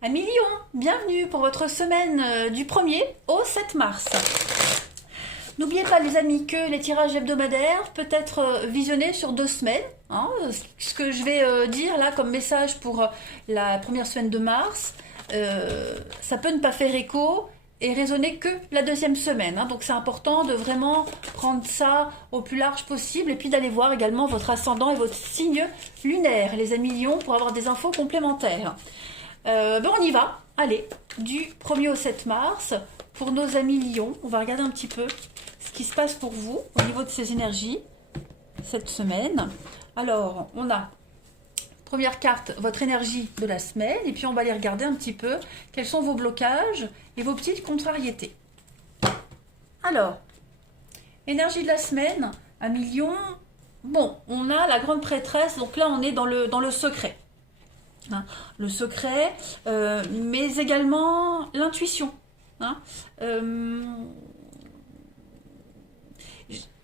Amis Lion, bienvenue pour votre semaine du 1er au 7 mars. N'oubliez pas les amis que les tirages hebdomadaires peuvent être visionnés sur 2 semaines. Hein. Ce que je vais dire là comme message pour la première semaine de mars, ça peut ne pas faire écho et résonner que la deuxième semaine. Hein. Donc c'est important de vraiment prendre ça au plus large possible et puis d'aller voir également votre ascendant et votre signe lunaire, les amis Lion, pour avoir des infos complémentaires. On y va, allez, du 1er au 7 mars, pour nos amis Lions, on va regarder un petit peu ce qui se passe pour vous au niveau de ces énergies cette semaine. Alors, on a, première carte, votre énergie de la semaine, et puis on va aller regarder un petit peu quels sont vos blocages et vos petites contrariétés. Alors, énergie de la semaine, amis Lions, bon, on a la grande prêtresse, donc là on est dans le secret. Hein, le secret, mais également l'intuition. Hein.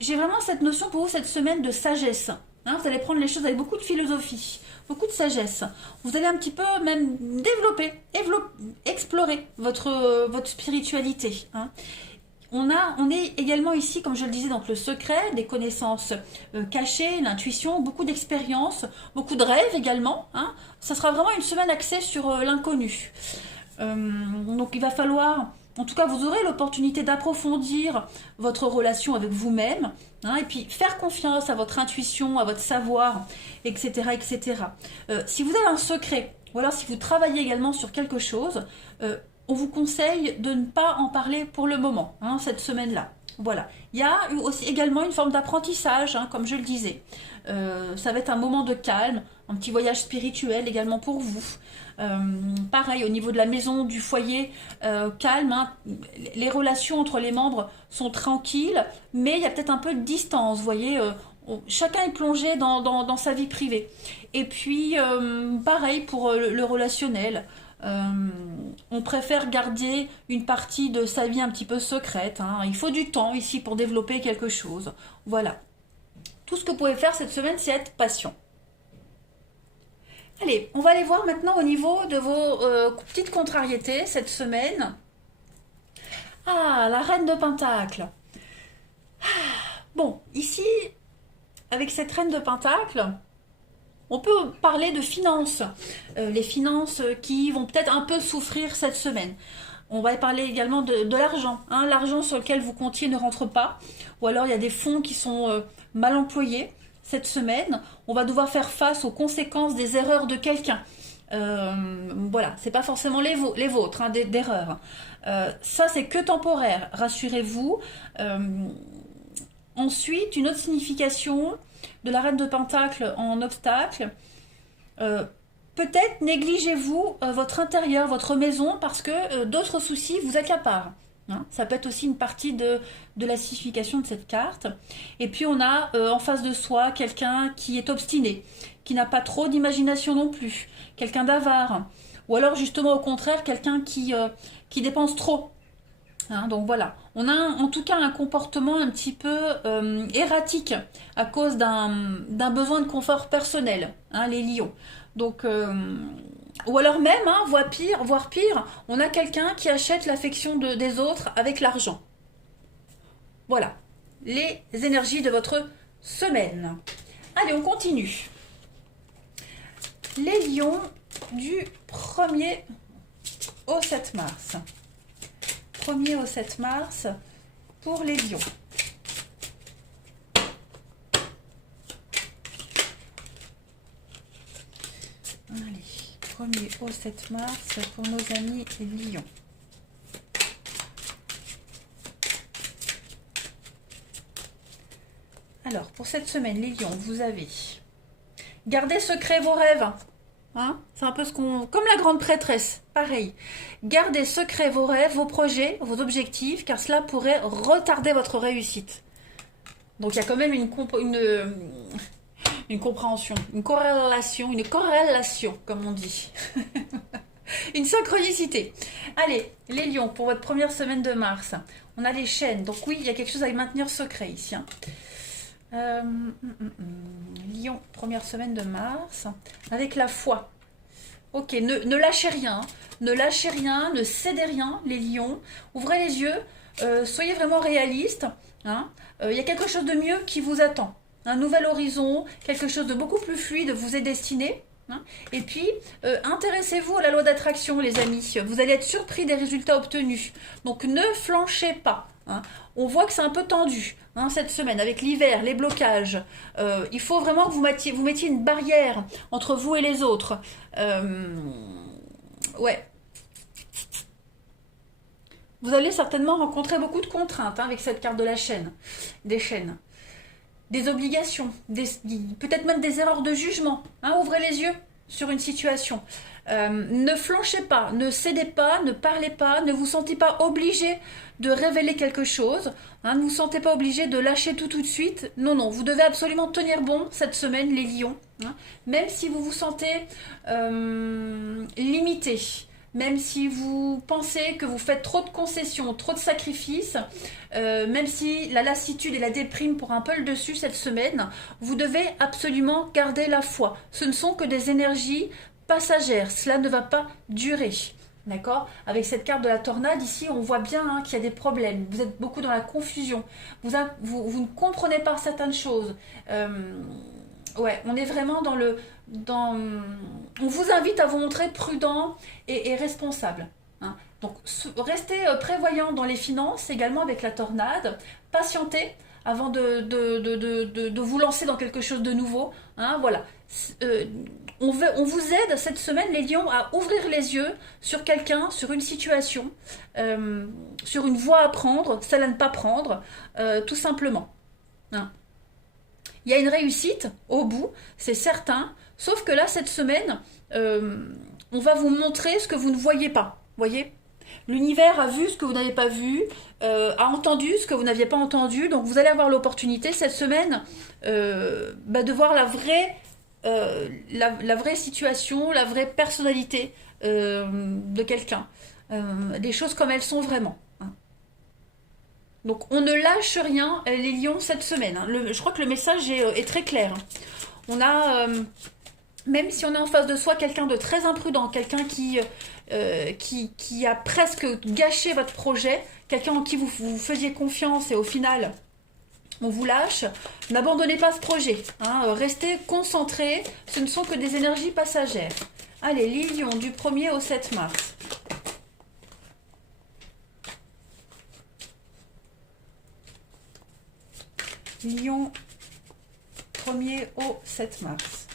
J'ai vraiment cette notion pour vous cette semaine de sagesse. Hein, vous allez prendre les choses avec beaucoup de philosophie, beaucoup de sagesse. Vous allez un petit peu même développer, explorer votre spiritualité. Hein. On est également ici, comme je le disais, donc le secret, des connaissances cachées, l'intuition, beaucoup d'expériences, beaucoup de rêves également. Hein. Ça sera vraiment une semaine axée sur l'inconnu. Donc il va falloir, en tout cas vous aurez l'opportunité d'approfondir votre relation avec vous-même, hein, et puis faire confiance à votre intuition, à votre savoir, etc. etc. Si vous avez un secret, ou alors si vous travaillez également sur quelque chose, on vous conseille de ne pas en parler pour le moment, hein, cette semaine-là. Voilà. Il y a aussi également une forme d'apprentissage, hein, comme je le disais. Ça va être un moment de calme, un petit voyage spirituel également pour vous. Pareil, au niveau de la maison, du foyer, calme. Hein. Les relations entre les membres sont tranquilles, mais il y a peut-être un peu de distance, vous voyez. Chacun est plongé dans sa vie privée. Et puis, pareil pour le relationnel. On préfère garder une partie de sa vie un petit peu secrète. Hein. Il faut du temps ici pour développer quelque chose. Voilà. Tout ce que vous pouvez faire cette semaine, c'est être patient. Allez, on va aller voir maintenant au niveau de vos petites contrariétés cette semaine. Ah, la reine de Pentacle. Bon, ici, avec cette reine de Pentacle, on peut parler de finances, les finances qui vont peut-être un peu souffrir cette semaine. On va parler également de l'argent. Hein. L'argent sur lequel vous comptiez ne rentre pas. Ou alors il y a des fonds qui sont mal employés cette semaine. On va devoir faire face aux conséquences des erreurs de quelqu'un. Voilà, c'est pas forcément les vôtres, hein, d'erreurs. Ça, c'est que temporaire, rassurez-vous. Ensuite, une autre signification de la reine de Pentacle en obstacle. Peut-être négligez-vous votre intérieur, votre maison, parce que d'autres soucis vous accaparent. Hein. Ça peut être aussi une partie de la signification de cette carte. Et puis on a en face de soi quelqu'un qui est obstiné, qui n'a pas trop d'imagination non plus, quelqu'un d'avare, ou alors justement au contraire quelqu'un qui dépense trop. Hein, donc voilà, on a en tout cas un comportement un petit peu erratique à cause d'un besoin de confort personnel, hein, les lions. Donc, ou alors même, hein, voire pire, on a quelqu'un qui achète l'affection des autres avec l'argent. Voilà, les énergies de votre semaine. Allez, on continue. Les lions du 1er au 7 mars. 1er au 7 mars pour les lions. Allez, 1er au 7 mars pour nos amis lions. Alors, pour cette semaine, les lions, vous avez gardez secret vos rêves. Hein, c'est un peu comme la grande prêtresse, pareil. Gardez secret vos rêves, vos projets, vos objectifs, car cela pourrait retarder votre réussite. Donc il y a quand même une compréhension, une corrélation, comme on dit. Une synchronicité. Allez, les lions, pour votre première semaine de mars, on a les chaînes. Donc oui, il y a quelque chose à maintenir secret ici. Hein. Lion, première semaine de mars, avec la foi. Ok, ne lâchez rien, Ne lâchez rien, ne cédez rien, les lions. Ouvrez les yeux, soyez vraiment réalistes. Hein. Il y a quelque chose de mieux qui vous attend. Un nouvel horizon, quelque chose de beaucoup plus fluide vous est destiné. Hein. Et puis, intéressez-vous à la loi d'attraction, les amis. Vous allez être surpris des résultats obtenus. Donc, ne flanchez pas. Hein. On voit que c'est un peu tendu hein, cette semaine avec l'hiver, les blocages. Il faut vraiment que vous mettiez une barrière entre vous et les autres. Ouais. Vous allez certainement rencontrer beaucoup de contraintes hein, avec cette carte de la chaîne, des chaînes. Des obligations, peut-être même des erreurs de jugement. Hein, ouvrez les yeux sur une situation. Ne flanchez pas, ne cédez pas, ne parlez pas, ne vous sentez pas obligé de révéler quelque chose. Hein, ne vous sentez pas obligé de lâcher tout de suite. Non, non, vous devez absolument tenir bon cette semaine, les lions. Hein, même si vous vous sentez limité. Même si vous pensez que vous faites trop de concessions, trop de sacrifices, même si la lassitude et la déprime pour un peu le dessus cette semaine, vous devez absolument garder la foi. Ce ne sont que des énergies passagères, cela ne va pas durer. D'accord? Avec cette carte de la tornade, ici, on voit bien hein, qu'il y a des problèmes. Vous êtes beaucoup dans la confusion. Vous ne comprenez pas certaines choses. Ouais, on est vraiment on vous invite à vous montrer prudent et responsable. Hein. Donc, restez prévoyant dans les finances, également avec la tornade. Patientez avant de vous lancer dans quelque chose de nouveau. Hein, voilà. On vous aide cette semaine, les lions, à ouvrir les yeux sur quelqu'un, sur une situation, sur une voie à prendre, celle à ne pas prendre, tout simplement. Hein. Il y a une réussite au bout, c'est certain. Sauf que là, cette semaine, on va vous montrer ce que vous ne voyez pas. Voyez ? L'univers a vu ce que vous n'avez pas vu, a entendu ce que vous n'aviez pas entendu. Donc vous allez avoir l'opportunité cette semaine de voir la vraie situation, la vraie personnalité de quelqu'un. Les choses comme elles sont vraiment. Donc on ne lâche rien, les lions, cette semaine. Hein. Je crois que le message est très clair. On a, même si on est en face de soi quelqu'un de très imprudent, quelqu'un qui a presque gâché votre projet, quelqu'un en qui vous faisiez confiance et au final on vous lâche, n'abandonnez pas ce projet. Hein. Restez concentrés, ce ne sont que des énergies passagères. Allez, les lions du 1er au 7 mars. Lion, 1er au 7 mars.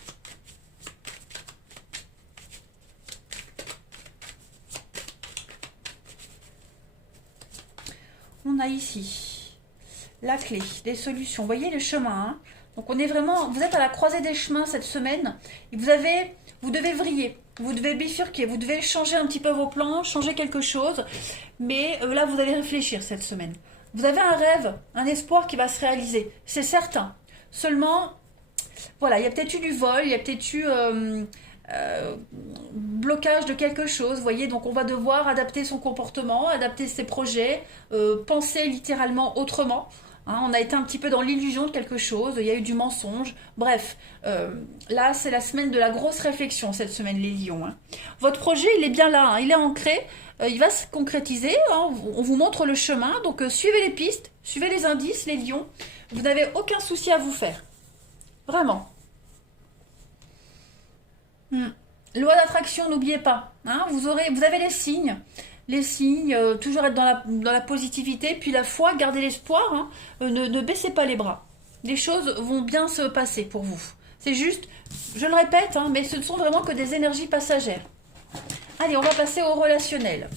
On a ici la clé, des solutions. Vous voyez le chemin. Hein. Donc on est vraiment, vous êtes à la croisée des chemins cette semaine. Et vous devez vriller, vous devez bifurquer, vous devez changer un petit peu vos plans, changer quelque chose. Mais là, vous allez réfléchir cette semaine. Vous avez un rêve, un espoir qui va se réaliser, c'est certain. Seulement, voilà, il y a peut-être eu du vol, il y a peut-être eu blocage de quelque chose, vous voyez, donc on va devoir adapter son comportement, adapter ses projets, penser littéralement autrement. Hein, on a été un petit peu dans l'illusion de quelque chose, il y a eu du mensonge, bref, là c'est la semaine de la grosse réflexion cette semaine les lions. Hein. Votre projet il est bien là, hein, il est ancré, il va se concrétiser, hein, on vous montre le chemin, donc suivez les pistes, suivez les indices les lions, vous n'avez aucun souci à vous faire, vraiment. Loi d'attraction, n'oubliez pas, hein, vous avez les signes, toujours être dans la positivité, puis la foi, gardez l'espoir, hein, ne baissez pas les bras. Les choses vont bien se passer pour vous. C'est juste, je le répète, hein, mais ce ne sont vraiment que des énergies passagères. Allez, on va passer au relationnel.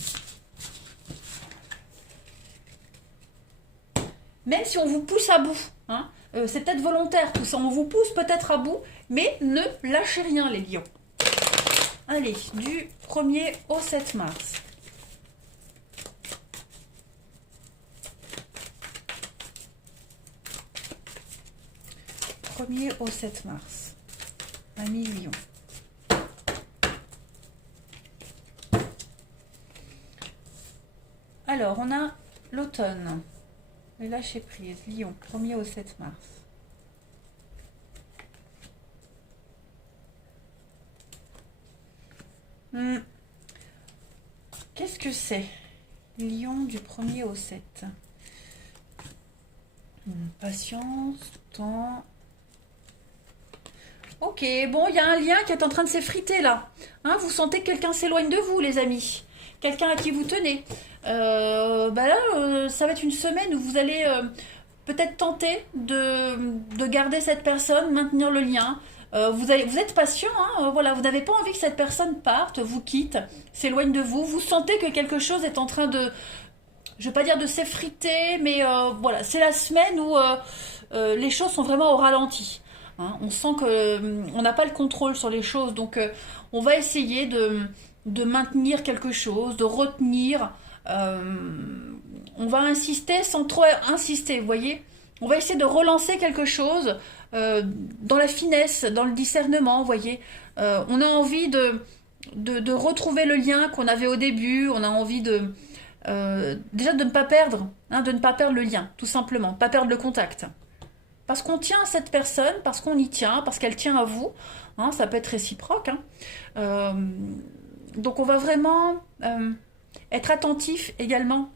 Même si on vous pousse à bout, hein, c'est peut-être volontaire tout ça, on vous pousse peut-être à bout, mais ne lâchez rien les lions. Allez, du 1er au 7 mars. Du 1er au 7 mars. Amis lion. Alors, on a l'automne. Le lâcher prise. Lion, 1er au 7 mars. Qu'est-ce que c'est? Lion du 1er au 7. Patience, temps. Ok, bon, il y a un lien qui est en train de s'effriter là. Hein, vous sentez que quelqu'un s'éloigne de vous, les amis. Quelqu'un à qui vous tenez. Bah là, ça va être une semaine où vous allez peut-être tenter de garder cette personne, maintenir le lien. Vous êtes patient, hein, voilà, vous n'avez pas envie que cette personne parte, vous quitte, s'éloigne de vous. Vous sentez que quelque chose est en train de, je vais pas dire de s'effriter, mais voilà, c'est la semaine où les choses sont vraiment au ralenti. Hein. On sent que on n'a pas le contrôle sur les choses, donc on va essayer de maintenir quelque chose, de retenir. On va insister sans trop insister, vous voyez. On va essayer de relancer quelque chose dans la finesse, dans le discernement, vous voyez. On a envie de retrouver le lien qu'on avait au début, on a envie déjà de ne pas perdre, hein, de ne pas perdre le lien, tout simplement, pas perdre le contact. Parce qu'on tient à cette personne, parce qu'on y tient, parce qu'elle tient à vous, hein, ça peut être réciproque. Hein. Donc on va vraiment être attentif également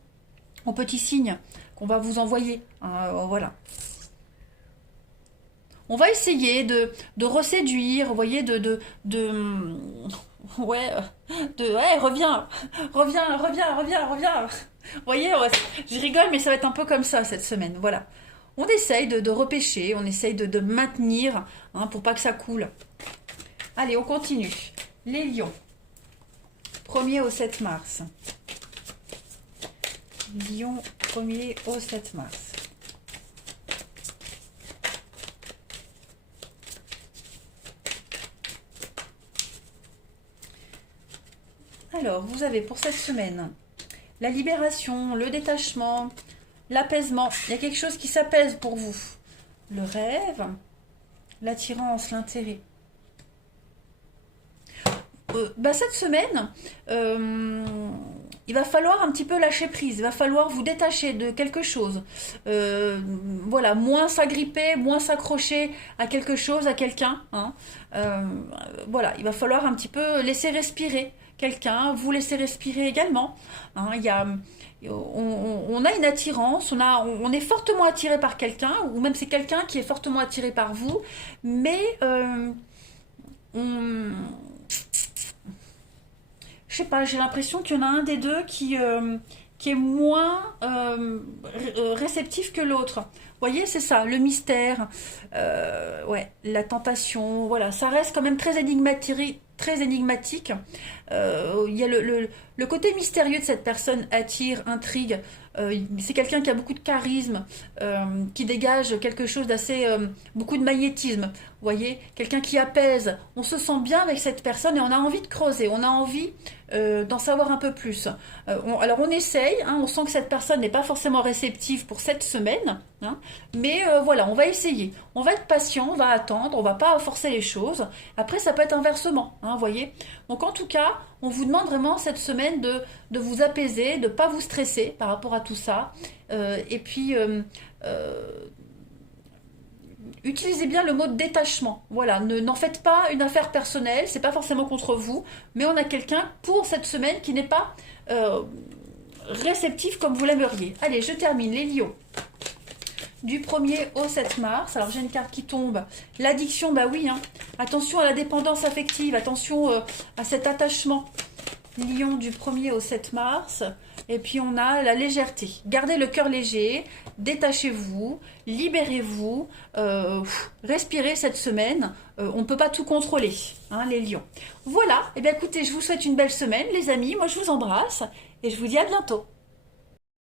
aux petits signes qu'on va vous envoyer. Voilà. On va essayer de reséduire, vous voyez, ouais, reviens. Vous voyez, je rigole, mais ça va être un peu comme ça cette semaine, voilà. On essaye de repêcher, on essaye de maintenir, hein, pour pas que ça coule. Allez, on continue. Les lions. 1er au 7 mars. Lion, 1er au 7 mars. Alors, vous avez pour cette semaine la libération, le détachement, l'apaisement. Il y a quelque chose qui s'apaise pour vous. Le rêve, l'attirance, l'intérêt. Cette semaine, il va falloir un petit peu lâcher prise. Il va falloir vous détacher de quelque chose. Voilà, moins s'agripper, moins s'accrocher à quelque chose, à quelqu'un. Hein. Voilà, il va falloir un petit peu laisser respirer quelqu'un, vous laisser respirer également. Hein, on a une attirance, on est fortement attiré par quelqu'un, ou même c'est quelqu'un qui est fortement attiré par vous, mais je sais pas, j'ai l'impression qu'il y en a un des deux qui est moins réceptif que l'autre. Vous voyez, c'est ça, le mystère, ouais, la tentation, voilà, ça reste quand même très énigmatique. Très énigmatique. Il y a le côté mystérieux de cette personne attire, intrigue. C'est quelqu'un qui a beaucoup de charisme, qui dégage quelque chose d'assez... beaucoup de magnétisme, vous voyez. Quelqu'un qui apaise. On se sent bien avec cette personne et on a envie de creuser, on a envie d'en savoir un peu plus. Alors on essaye, hein, on sent que cette personne n'est pas forcément réceptive pour cette semaine, hein, mais voilà, on va essayer. On va être patient, on va attendre, on va pas forcer les choses. Après, ça peut être inversement, hein, vous voyez. Donc en tout cas, on vous demande vraiment cette semaine de vous apaiser, de ne pas vous stresser par rapport à tout ça. Et puis, utilisez bien le mot détachement. Voilà, n'en faites pas une affaire personnelle, c'est pas forcément contre vous, mais on a quelqu'un pour cette semaine qui n'est pas réceptif comme vous l'aimeriez. Allez, je termine, les lions. Du 1er au 7 mars, alors j'ai une carte qui tombe, l'addiction, bah oui, hein. Attention à la dépendance affective, attention à cet attachement. Lion du 1er au 7 mars, et puis on a la légèreté. Gardez le cœur léger, détachez-vous, libérez-vous, respirez cette semaine, on ne peut pas tout contrôler, hein, les lions. Voilà, et bien écoutez, je vous souhaite une belle semaine les amis, moi je vous embrasse, et je vous dis à bientôt.